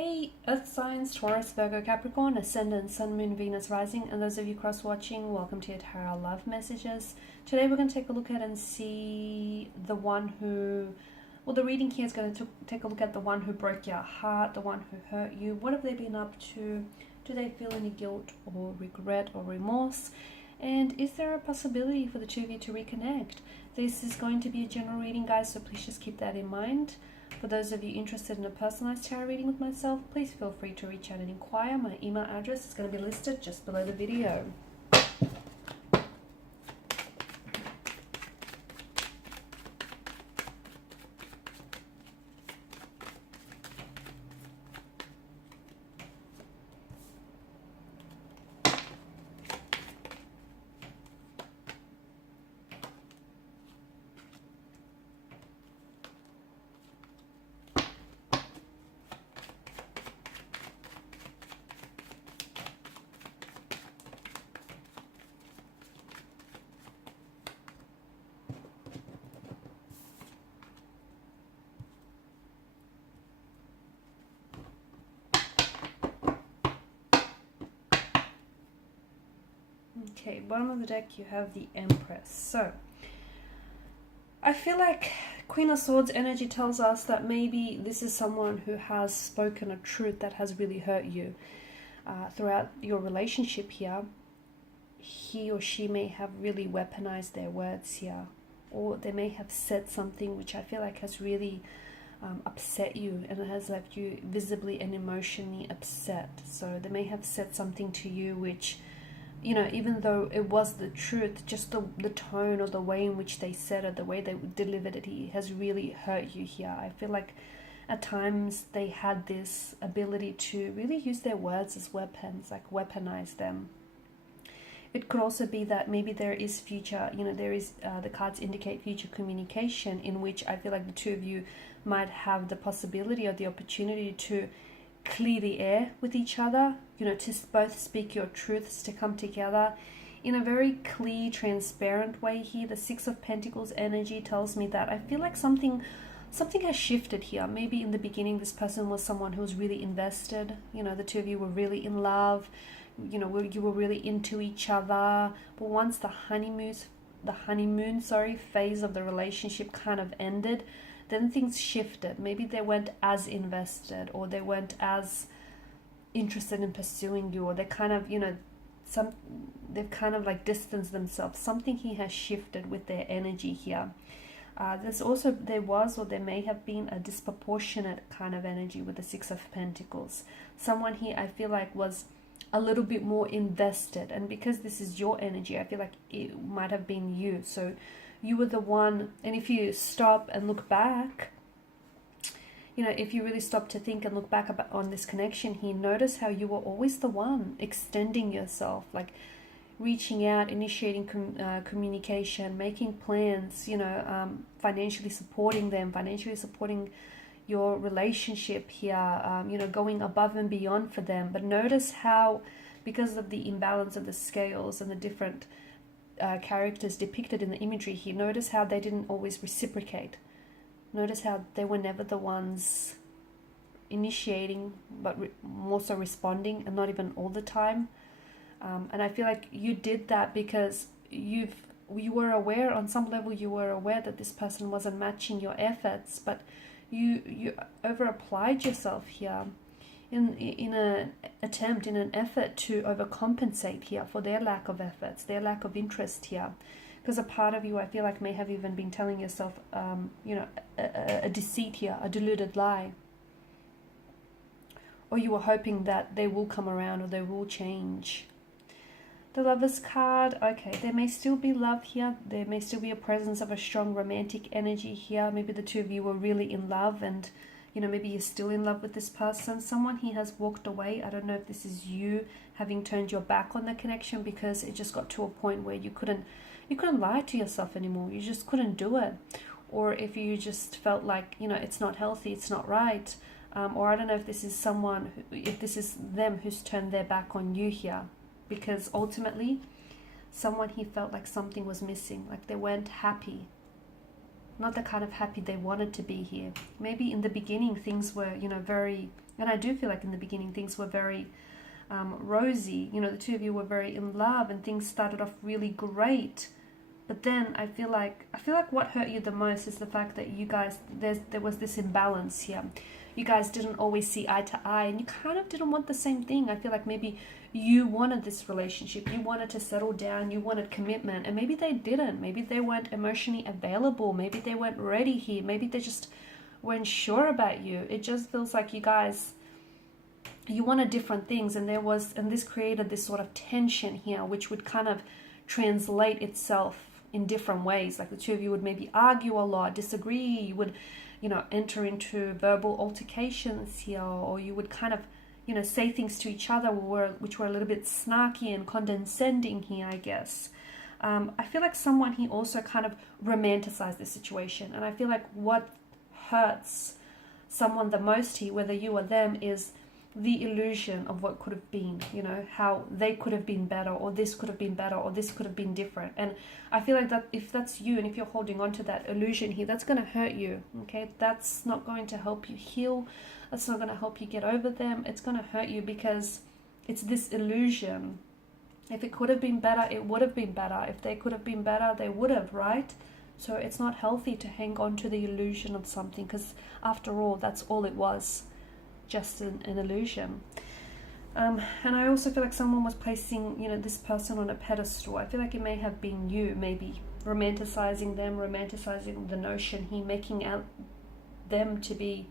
Hey, Earth signs, Taurus, Virgo, Capricorn, Ascendant, Sun, Moon, Venus, Rising, and those of you cross-watching, welcome to your Tarot Love Messages. Today we're going to take a look at and see the one who, well, the reading here is going to take a look at the one who broke your heart, the one who hurt you. What have they been up to? Do they feel any guilt or regret or remorse? And is there a possibility for the two of you to reconnect? This is going to be a general reading, guys, so please just keep that in mind. For those of you interested in a personalized tarot reading with myself, please feel free to reach out and inquire. My email address is going to be listed just below the video. Okay, bottom of the deck you have the Empress. So, I feel like Queen of Swords energy tells us that maybe this is someone who has spoken a truth that has really hurt you. Throughout your relationship here, he or she may have really weaponized their words here. Or they may have said something which I feel like has really upset you and it has left you visibly and emotionally upset. So they may have said something to you which, you know, even though it was the truth, just the tone or the way in which they said it, the way they delivered it, has really hurt you here. I feel like at times they had this ability to really use their words as weapons, like weaponize them. It could also be that maybe there is future, you know, there is, the cards indicate future communication in which I feel like the two of you might have the possibility or the opportunity to clear the air with each other, you know, to both speak your truths, to come together in a very clear, transparent way here. The Six of Pentacles energy tells me that I feel like something has shifted here. Maybe in the beginning this person was someone who was really invested, you know, the two of you were really in love, you know, you were really into each other, but once the honeymoon phase of the relationship kind of ended, then things shifted. Maybe they weren't as invested, or they weren't as interested in pursuing you, or they kind of, you know, they've kind of like distanced themselves. Something here has shifted with their energy here. There may have been a disproportionate kind of energy with the Six of Pentacles. Someone here I feel like was a little bit more invested, and because this is your energy, I feel like it might have been you. So you were the one, and if you stop and look back, you know, if you really stop to think and look back on this connection here, notice how you were always the one extending yourself, like reaching out, initiating communication, making plans, you know, financially supporting them, financially supporting your relationship here, you know, going above and beyond for them. But notice how, because of the imbalance of the scales and the different characters depicted in the imagery here, notice how they didn't always reciprocate. Notice how they were never the ones initiating, but more so responding, and not even all the time. And I feel like you did that because you were aware, on some level you were aware that this person wasn't matching your efforts, but you over applied yourself here in an effort to overcompensate here for their lack of efforts, their lack of interest here. Because a part of you, I feel like, may have even been telling yourself, you know, a deceit here, a deluded lie. Or you were hoping that they will come around or they will change. The Lovers card, okay, there may still be love here. There may still be a presence of a strong romantic energy here. Maybe the two of you were really in love, and, you know, maybe you're still in love with this person. Someone here has walked away. I don't know if this is you having turned your back on the connection because it just got to a point where you couldn't lie to yourself anymore. You just couldn't do it. Or if you just felt like, you know, it's not healthy, it's not right. Or I don't know if this is if this is them who's turned their back on you here. Because ultimately, someone here felt like something was missing, like they weren't happy. not the kind of happy they wanted to be here. Maybe in the beginning things were, you know, very, and I do feel like in the beginning things were very rosy. You know, the two of you were very in love and things started off really great. But then I feel like what hurt you the most is the fact that you guys, there was this imbalance here. You guys didn't always see eye to eye, and you kind of didn't want the same thing. I feel like maybe you wanted this relationship, you wanted to settle down, you wanted commitment, and maybe they didn't. Maybe they weren't emotionally available, maybe they weren't ready here, maybe they just weren't sure about you. It just feels like you guys, you wanted different things, and this created this sort of tension here, which would kind of translate itself in different ways. Like the two of you would maybe argue a lot, disagree, you would, you know, enter into verbal altercations here, or you would kind of, you know, say things to each other which were a little bit snarky and condescending here, I guess. I feel like someone here also kind of romanticized the situation, and I feel like what hurts someone the most here, whether you or them, is the illusion of what could have been, you know, how they could have been better, or this could have been better, or this could have been different. And I feel like that if that's you, and if you're holding on to that illusion here, that's going to hurt you, okay? That's not going to help you heal. That's not going to help you get over them. It's going to hurt you because it's this illusion. If it could have been better, it would have been better. If they could have been better, they would have, right? So it's not healthy to hang on to the illusion of something, because after all, that's all it was. Just an illusion. And I also feel like someone was placing, you know, this person on a pedestal. I feel like it may have been you, maybe romanticizing them, romanticizing the notion here, making out them to be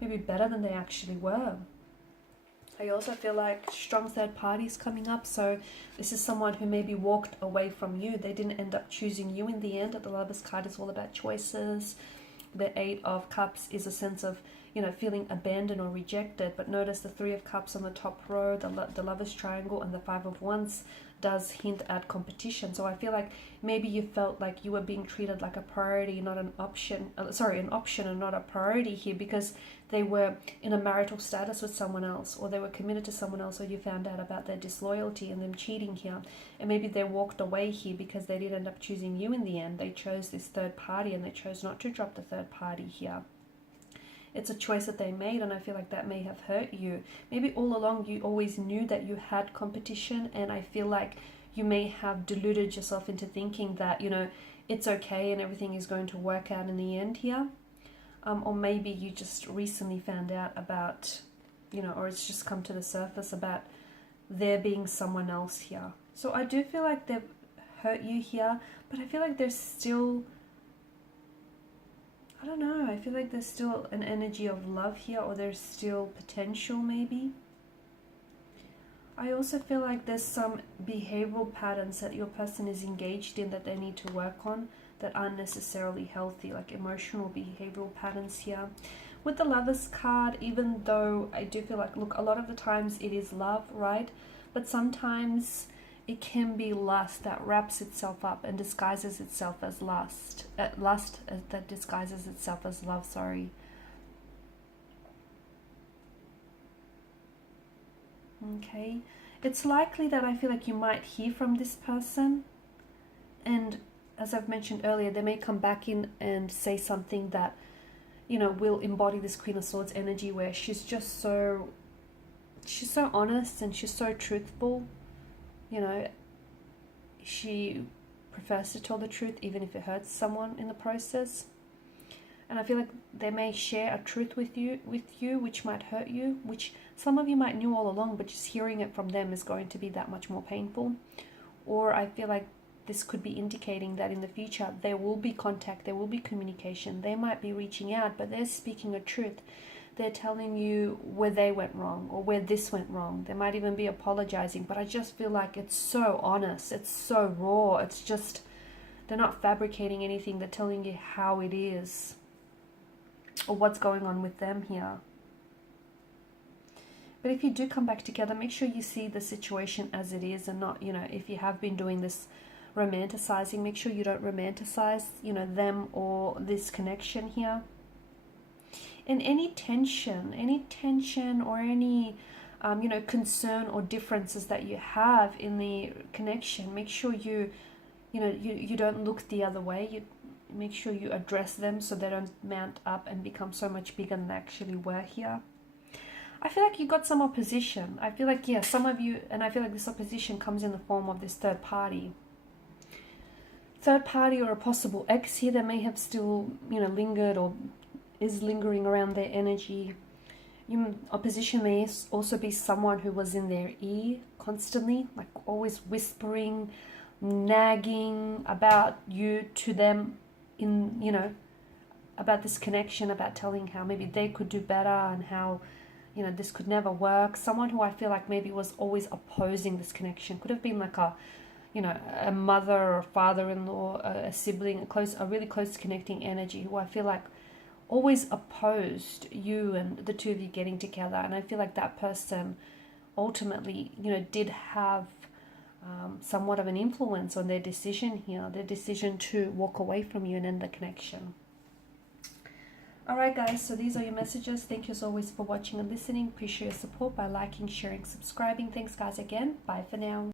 maybe better than they actually were. I also feel like strong third parties coming up. So this is someone who maybe walked away from you. They didn't end up choosing you in the end. The Lover's card is all about choices. The Eight of Cups is a sense of, you know, feeling abandoned or rejected. But notice the Three of Cups on the top row, the Lover's Triangle, and the Five of Wands does hint at competition. So I feel like maybe you felt like you were being treated like a priority, not an option. An option and not a priority here, because they were in a marital status with someone else, or they were committed to someone else, or you found out about their disloyalty and them cheating here. And maybe they walked away here because they did end up choosing you in the end. They chose this third party, and they chose not to drop the third party here. It's a choice that they made, and I feel like that may have hurt you. Maybe all along you always knew that you had competition, and I feel like you may have deluded yourself into thinking that, you know, it's okay and everything is going to work out in the end here. Or maybe you just recently found out about, you know, or it's just come to the surface about there being someone else here. So I do feel like they've hurt you here, but I feel like there's still, I don't know, I feel like there's still an energy of love here, or there's still potential maybe. I also feel like there's some behavioral patterns that your person is engaged in that they need to work on that aren't necessarily healthy, like emotional behavioral patterns here. With the Lover's card, even though I do feel like, look, a lot of the times it is love, right? But sometimes it can be lust that wraps itself up and disguises itself as lust. Lust that disguises itself as love, sorry. Okay. It's likely that I feel like you might hear from this person, and as I've mentioned earlier, they may come back in and say something that, you know, will embody this Queen of Swords energy, where she's so honest and she's so truthful. You know, she prefers to tell the truth even if it hurts someone in the process. And I feel like they may share a truth with you which might hurt you, which some of you might knew all along, but just hearing it from them is going to be that much more painful. Or I feel like this could be indicating that in the future there will be contact, there will be communication. They might be reaching out, but they're speaking a truth. They're telling you where they went wrong or where this went wrong. They might even be apologizing, but I just feel like it's so honest, it's so raw. It's just, they're not fabricating anything. They're telling you how it is or what's going on with them here. But if you do come back together, make sure you see the situation as it is, and not, you know, if you have been doing this romanticizing, make sure you don't romanticize, you know, them or this connection here. And any tension or any, you know, concern or differences that you have in the connection, make sure you don't look the other way. You make sure you address them so they don't mount up and become so much bigger than they actually were here. I feel like you got some opposition. I feel like, yeah, some of you, and I feel like this opposition comes in the form of this third party. Third party or a possible ex here that may have still, you know, lingered or is lingering around their energy. Opposition may also be someone who was in their ear constantly, like always whispering, nagging about you to them, in, you know, about this connection, about telling how maybe they could do better and how, you know, this could never work. Someone who I feel like maybe was always opposing this connection. Could have been like a, you know, a mother or father-in-law, a sibling, a really close connecting energy, who I feel like always opposed you and the two of you getting together. And I feel like that person ultimately, you know, did have somewhat of an influence on their decision here, their decision to walk away from you and end the connection. Alright guys, so these are your messages. Thank you as always for watching and listening. Appreciate your support by liking, sharing, subscribing. Thanks guys again. Bye for now.